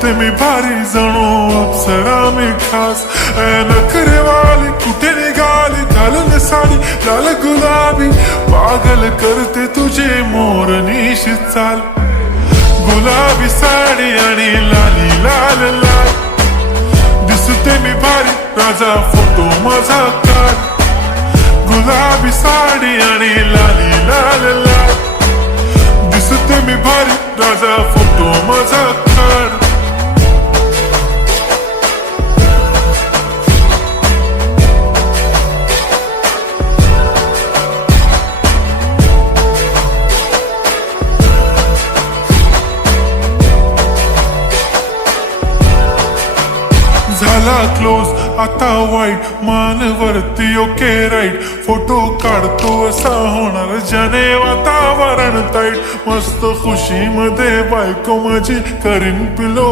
दिसते मी भारी जणू अप्सरा मी खास. नखरेवाली कुठे निघाली घालून साडी लाल गुलाबी, पागल करते तुझे मोरनीशी चाल. गुलाबी साडी आणि लाली लाल लाल, दिसते मी भारी राजा फोटो माझा काढ. गुलाबी साडी आणि लाली लाल लाल, दिसते मी भारी राजा फोटो माझा काढ. झाला क्लोज आता वाईट, मान वरती ओके राईट. फोटो काढतो असा होणार ज्याने वातावरण ताईट. मस्त खुशी मध्ये बायको माझी करीन पिलो